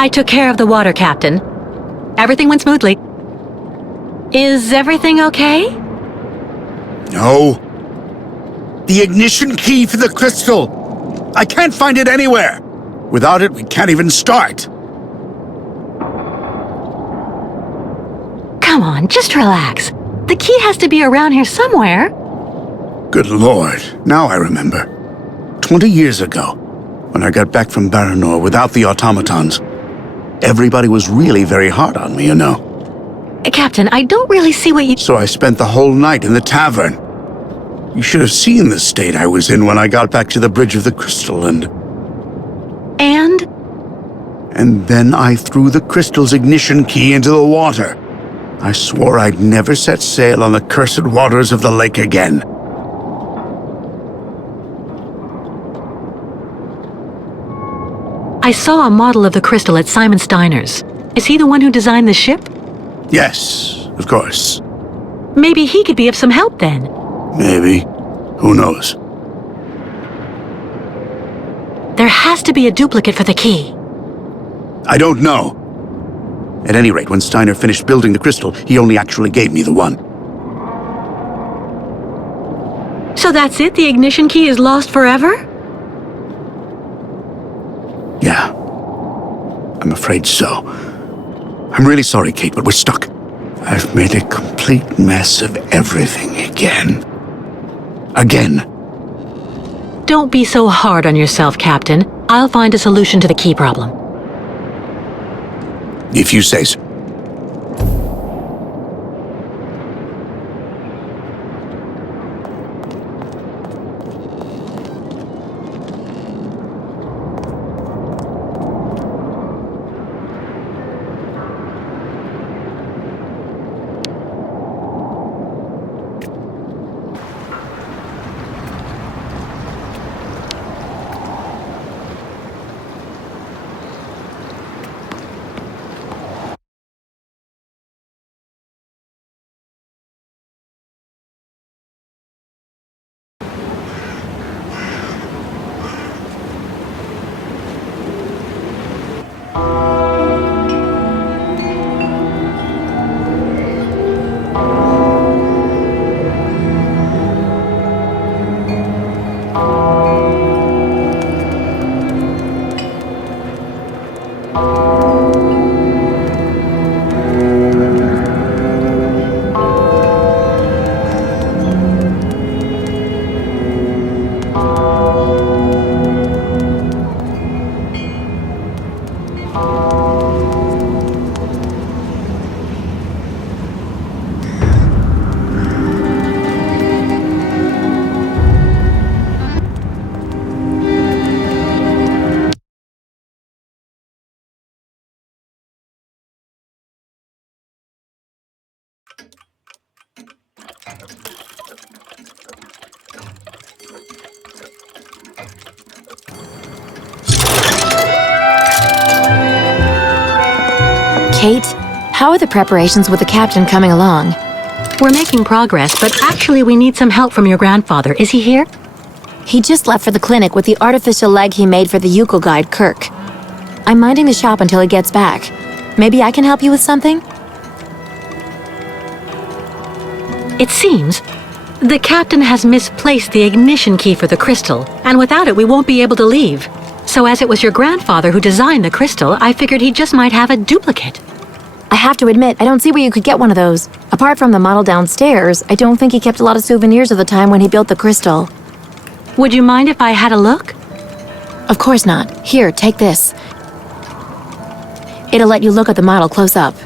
I took care of the water, Captain. Everything went smoothly. Is everything okay? No. The ignition key for the crystal. I can't find it anywhere. Without it, we can't even start. Come on, just relax. The key has to be around here somewhere. Good Lord, now I remember. 20 years ago, when I got back from Baranor without the automatons, everybody was really very hard on me, you know. Captain, I don't really see what you... So I spent the whole night in the tavern. You should have seen the state I was in when I got back to the Bridge of the Crystal and... And then I threw the crystal's ignition key into the water. I swore I'd never set sail on the cursed waters of the lake again. I saw a model of the crystal at Simon Steiner's. Is he the one who designed the ship? Yes, of course. Maybe he could be of some help then. Maybe. Who knows? There has to be a duplicate for the key. I don't know. At any rate, when Steiner finished building the crystal, he only actually gave me the one. So that's it? The ignition key is lost forever? Yeah. I'm afraid so. I'm really sorry, Kate, but we're stuck. I've made a complete mess of everything again. Again. Don't be so hard on yourself, Captain. I'll find a solution to the key problem. If you say so. Kate, how are the preparations with the captain coming along? We're making progress, but actually we need some help from your grandfather. Is he here? He just left for the clinic with the artificial leg he made for the Yuko guide, Kirk. I'm minding the shop until he gets back. Maybe I can help you with something? It seems the captain has misplaced the ignition key for the crystal, and without it we won't be able to leave. So as it was your grandfather who designed the crystal, I figured he just might have a duplicate. I have to admit, I don't see where you could get one of those. Apart from the model downstairs, I don't think he kept a lot of souvenirs of the time when he built the crystal. Would you mind if I had a look? Of course not. Here, take this. It'll let you look at the model close up.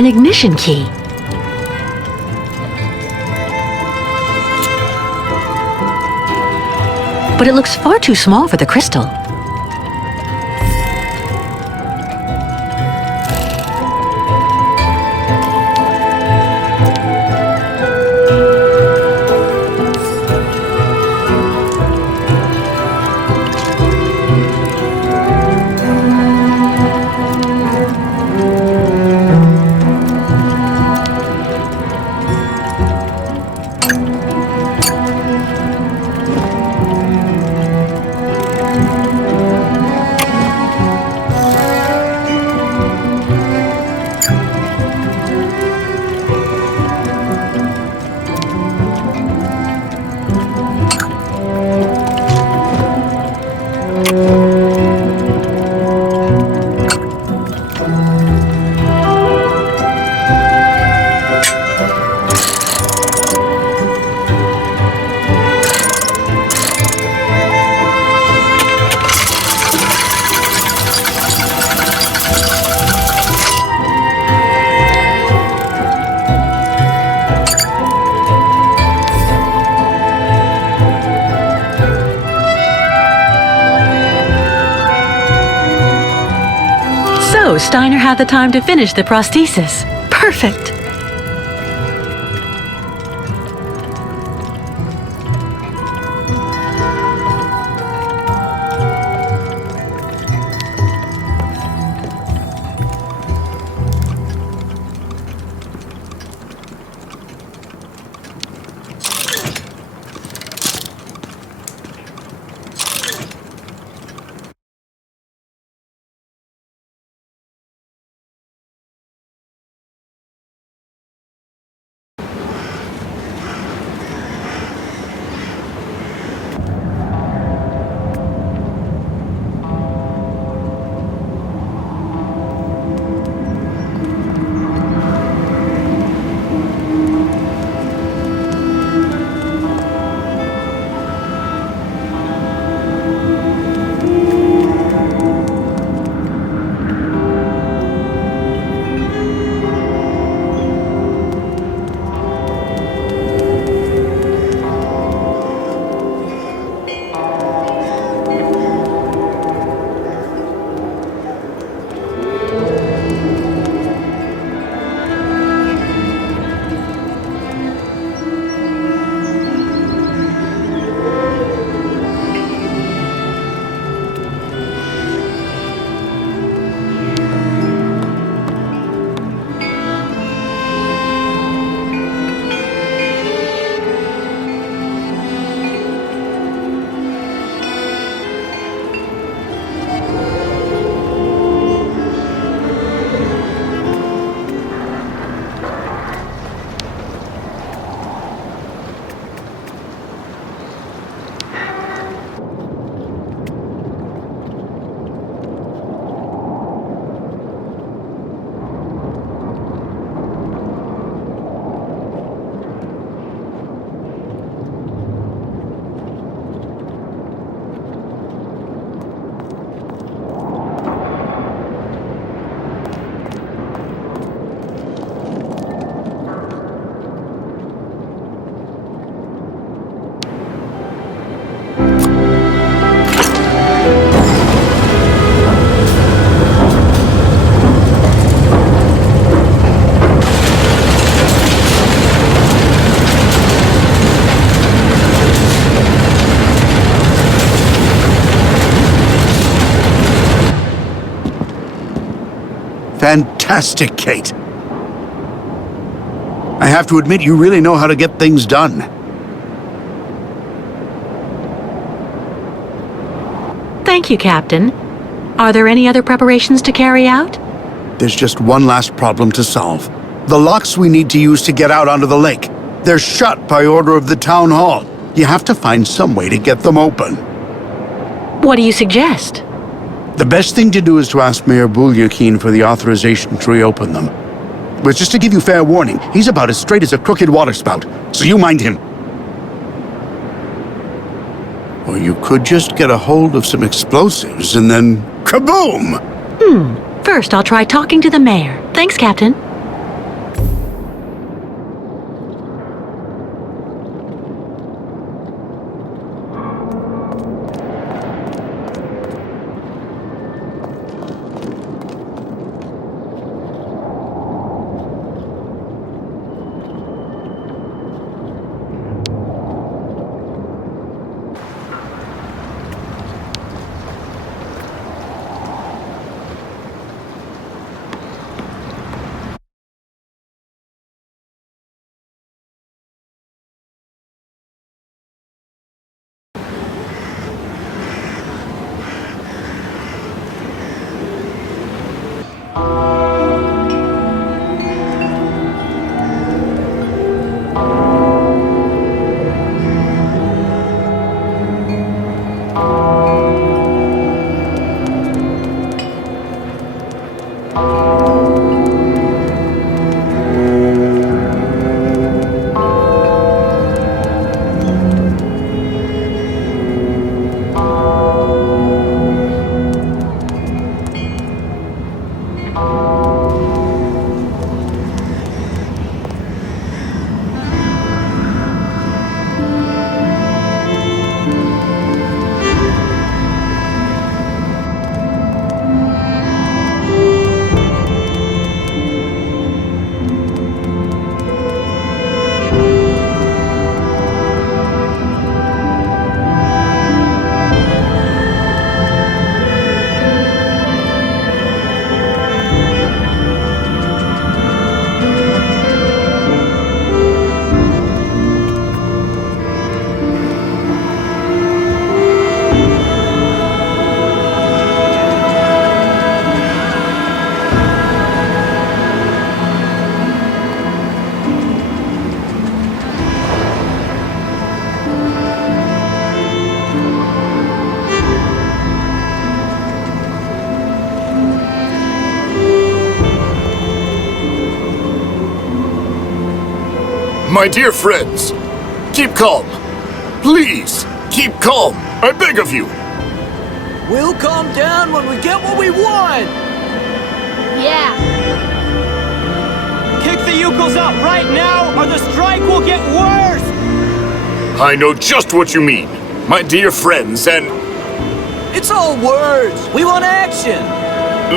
An ignition key. But it looks far too small for the crystal. So Steiner had the time to finish the prosthesis. Perfect. Fantastic, Kate. I have to admit, you really know how to get things done. Thank you, Captain. Are there any other preparations to carry out? There's just one last problem to solve. The locks we need to use to get out onto the lake. They're shut by order of the town hall. You have to find some way to get them open. What do you suggest? The best thing to do is to ask Mayor Bulyakin for the authorization to reopen them. But just to give you fair warning, he's about as straight as a crooked waterspout, so you mind him. Or you could just get a hold of some explosives and then kaboom! First, I'll try talking to the mayor. Thanks, Captain. My dear friends, keep calm. Please, keep calm. I beg of you. We'll calm down when we get what we want! Yeah. Kick the Yukos out right now, or the strike will get worse! I know just what you mean, my dear friends, and It's all words! We want action!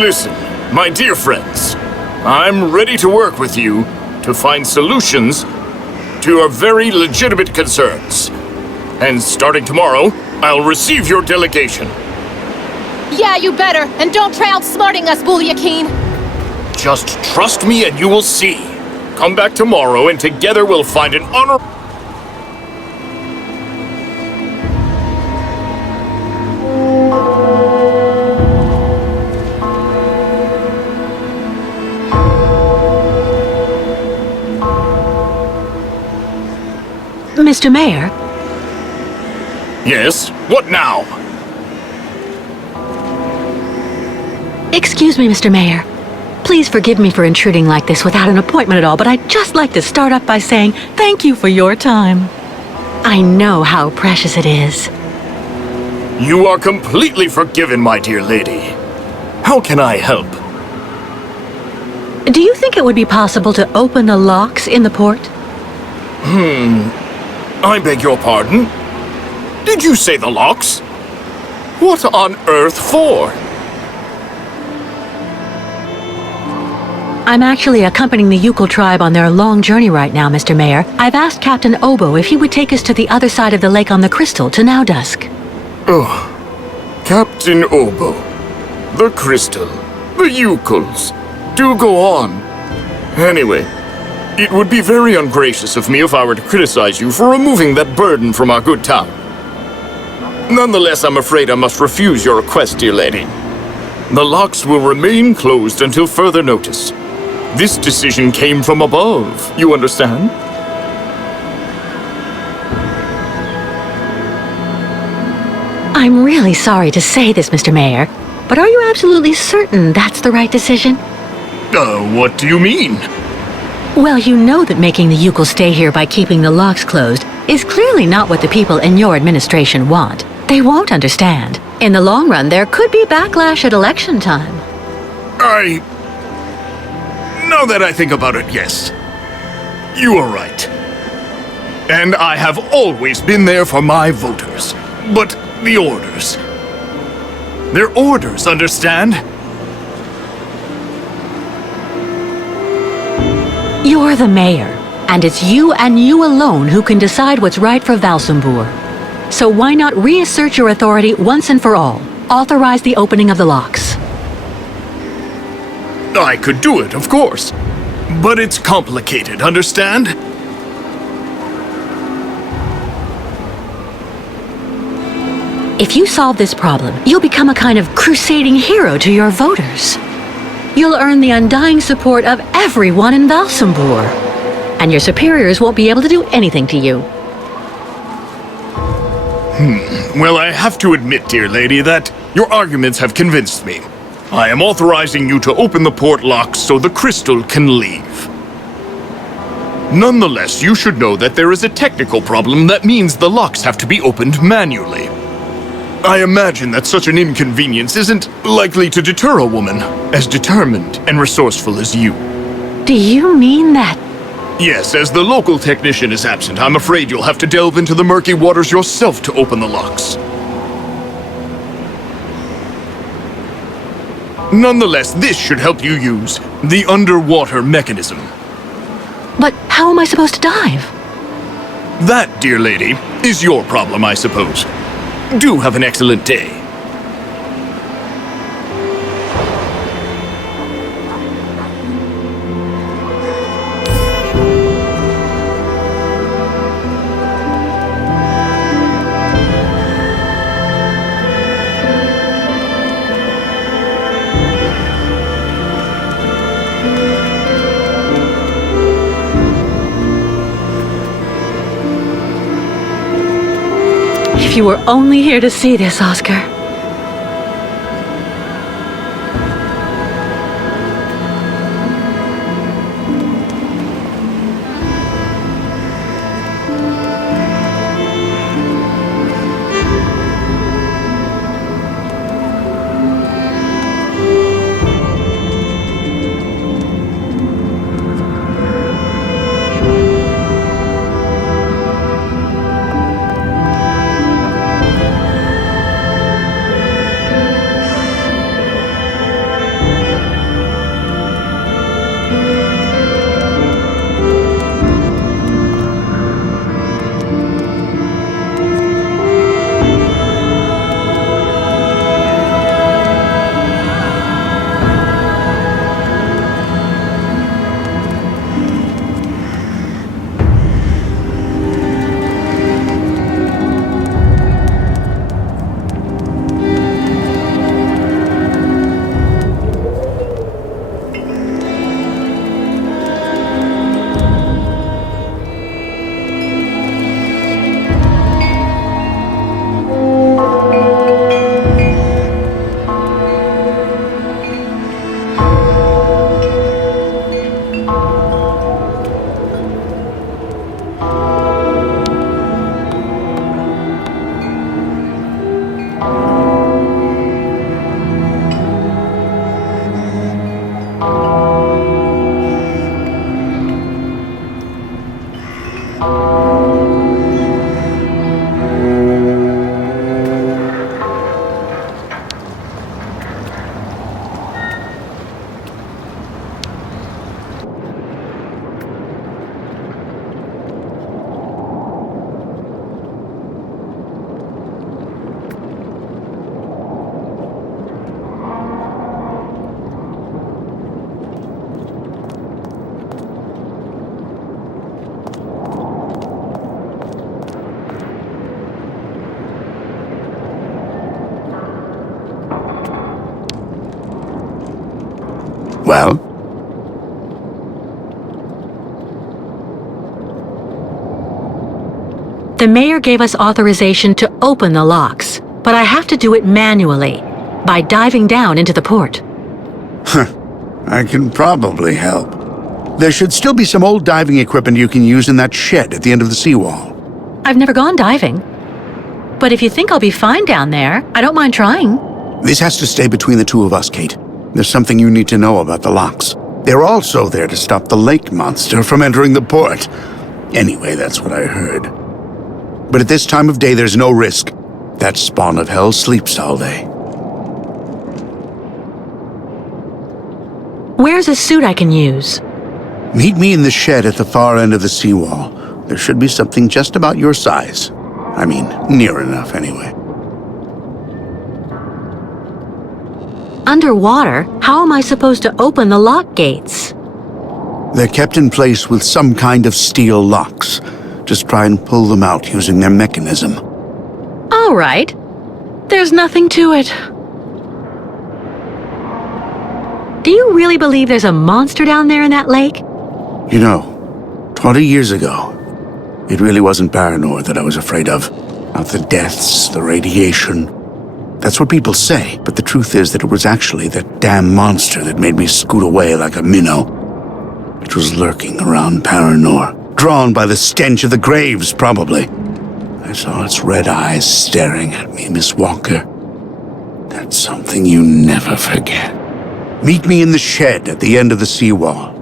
listen, my dear friends. I'm ready to work with you to find solutions to your very legitimate concerns. And starting tomorrow, I'll receive your delegation. Yeah, you better. And don't try outsmarting us, Bulyakin. Just trust me and you will see. Come back tomorrow and together we'll find an honor... Mr. Mayor, Yes? What now? excuse me, Mr. Mayor. Please forgive me for intruding like this without an appointment at all, but I'd just like to start off by saying thank you for your time. I know how precious it is. You are completely forgiven, my dear lady. How can I help? Do you think it would be possible to open the locks in the port? I beg your pardon? Did you say the locks? What on earth for? I'm actually accompanying the Yukon tribe on their long journey right now, Mr. Mayor. I've asked Captain Obo if he would take us to the other side of the lake on the Crystal to now dusk. Oh, Captain Obo, the Crystal, the Yukuls. Do go on. Anyway, it would be very ungracious of me if I were to criticize you for removing that burden from our good town. Nonetheless, I'm afraid I must refuse your request, dear lady. The locks will remain closed until further notice. This decision came from above, you understand? I'm really sorry to say this, Mr. Mayor, but are you absolutely certain that's the right decision? What do you mean? Well, you know that making the Yukon stay here by keeping the locks closed is clearly not what the people in your administration want. They won't understand. In the long run, there could be backlash at election time. Now that I think about it, yes. You are right. And I have always been there for my voters. But the orders. They're orders, understand? You're the mayor, and it's you and you alone who can decide what's right for Valsambur. So why not reassert your authority once and for all? Authorize the opening of the locks. I could do it, of course. But it's complicated, understand? If you solve this problem, you'll become a kind of crusading hero to your voters. You'll earn the undying support of everyone in Valsambur. And your superiors won't be able to do anything to you. Well, I have to admit, dear lady, that your arguments have convinced me. I am authorizing you to open the port locks so the crystal can leave. Nonetheless, you should know that there is a technical problem that means the locks have to be opened manually. I imagine that such an inconvenience isn't likely to deter a woman as determined and resourceful as you. Do you mean that? Yes, as the local technician is absent, I'm afraid you'll have to delve into the murky waters yourself to open the locks. Nonetheless, this should help you use the underwater mechanism. But how am I supposed to dive? That, dear lady, is your problem, I suppose. Do have an excellent day. If you were only here to see this, Oscar. Well? The mayor gave us authorization to open the locks, but I have to do it manually, by diving down into the port. I can probably help. There should still be some old diving equipment you can use in that shed at the end of the seawall. I've never gone diving. But if you think I'll be fine down there, I don't mind trying. This has to stay between the two of us, Kate. There's something you need to know about the locks. They're also there to stop the lake monster from entering the port. Anyway, that's what I heard. But at this time of day, there's no risk. That spawn of hell sleeps all day. Where's a suit I can use? Meet me in the shed at the far end of the seawall. There should be something just about your size. I mean, near enough, anyway. Underwater? How am I supposed to open the lock gates? They're kept in place with some kind of steel locks. Just try and pull them out using their mechanism. All right. There's nothing to it. Do you really believe there's a monster down there in that lake? You know, 20 years ago, it really wasn't Paranor that I was afraid of. Not the deaths, the radiation. That's what people say, but the truth is that it was actually that damn monster that made me scoot away like a minnow. It was lurking around Paranor, drawn by the stench of the graves, probably. I saw its red eyes staring at me, Miss Walker. That's something you never forget. Meet me in the shed at the end of the seawall.